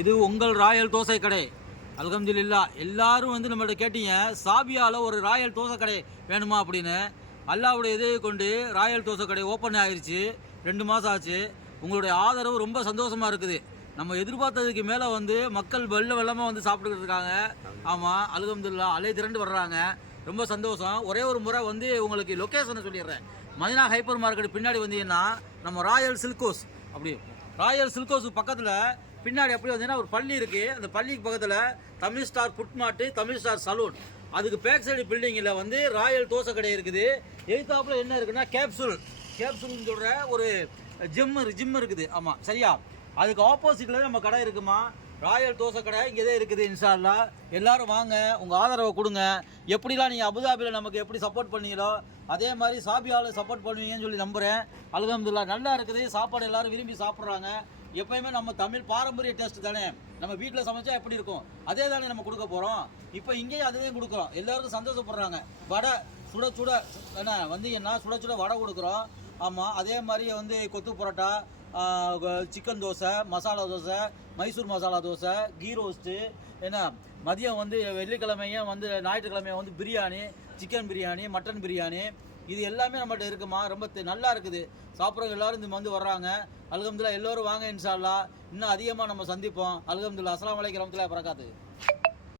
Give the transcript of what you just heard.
இது உங்கள் ராயல் தோசை கடை. அல்ஹம்துலில்லா. எல்லாரும் வந்து நம்மள்ட்ட கேட்டீங்க, சாபியாவில் ஒரு ராயல் தோசை கடை வேணுமா அப்படின்னு. அல்லாவுடைய இதை கொண்டு ராயல் தோசை கடை ஓப்பன் ஆயிடுச்சு. 2 மாதம் ஆச்சு. உங்களுடைய ஆதரவு ரொம்ப சந்தோஷமாக இருக்குது. நம்ம எதிர்பார்த்ததுக்கு மேலே வந்து மக்கள் வெள்ளமாக வந்து சாப்பிட்டுக்கிட்டு இருக்காங்க. ஆமாம், அல்ஹம்துலில்லா. அலை திரண்டு வர்றாங்க. ரொம்ப சந்தோஷம். ஒரே ஒரு முறை வந்து உங்களுக்கு லொக்கேஷனை சொல்லிடுறேன். மதினா ஹைப்பர் மார்க்கெட் பின்னாடி வந்தீங்கன்னா நம்ம ராயல் சில்கோஸ், அப்படி ராயல் சில்கோஸ் பக்கத்தில் பின்னாடி அப்படி வந்தீங்கன்னா ஒரு பள்ளி இருக்குது. அந்த பள்ளிக்கு பக்கத்தில் Tamil star food mart, Tamil star saloon, அதுக்கு பேக் சைடு பில்டிங்கில் வந்து ராயல் தோசை கடை இருக்குது. எதிர்த்தாப்புல என்ன இருக்குன்னா கேப்சூல்னு சொல்கிற ஒரு ஜிம் இருக்குது. ஆமாம், சரியா? அதுக்கு ஆப்போசிட்டில் நம்ம கடை இருக்குமா, ராயல் தோசை கடை இங்கே தான் இருக்குது. இன்ஷா அல்லாஹ் எல்லாரும் வாங்க, உங்கள் ஆதரவை கொடுங்க. எப்படிலாம் நீங்கள் அபுதாபியில் நமக்கு எப்படி சப்போர்ட் பண்ணீங்களோ அதே மாதிரி சாபியாவில் சப்போர்ட் பண்ணுவீங்கன்னு சொல்லி நம்புகிறேன். அல்ஹம்துலில்லாஹ் நல்லா இருக்குது. சாப்பாடு எல்லாரும் விரும்பி சாப்பிட்றாங்க. எப்பயுமே நம்ம தமிழ் பாரம்பரிய டேஸ்ட் தானே, நம்ம வீட்டில் சமைச்சா எப்படி இருக்கும் அதே தானே நம்ம கொடுக்க போகிறோம். இப்போ இங்கேயும் அதே கொடுக்குறோம். எல்லாருக்கும் சந்தோஷப்படுறாங்க. வடை சுட சுட என்ன வந்தீங்கன்னா சுட சுட வடை கொடுக்குறோம். ஆமாம், அதே மாதிரி வந்து கொத்து பரோட்டா, சிக்கன் தோசை, மசாலா தோசை, மைசூர் மசாலா தோசை, கீ ரோஸ்ட்டு, என்ன மதியம் வந்து வெள்ளிக்கிழமையும் வந்து ஞாயிற்றுக்கிழமையும் வந்து பிரியாணி, சிக்கன் பிரியாணி, மட்டன் பிரியாணி, இது எல்லாமே நம்மகிட்ட இருக்குமா. ரொம்ப நல்லா இருக்குது. சாப்பிட்றவங்க எல்லோரும் இந்த வந்து வர்றாங்க. அல்ஹம்துலில்லாஹ். எல்லோரும் வாங்க இன்ஷா அல்லாஹ். இன்னும் அதிகமாக நம்ம சந்திப்போம். அல்ஹம்துலில்லாஹ். அஸ்ஸலாமு அலைக்கும் வரஹ்மத்துல்லாஹி வபரகாத்துஹு.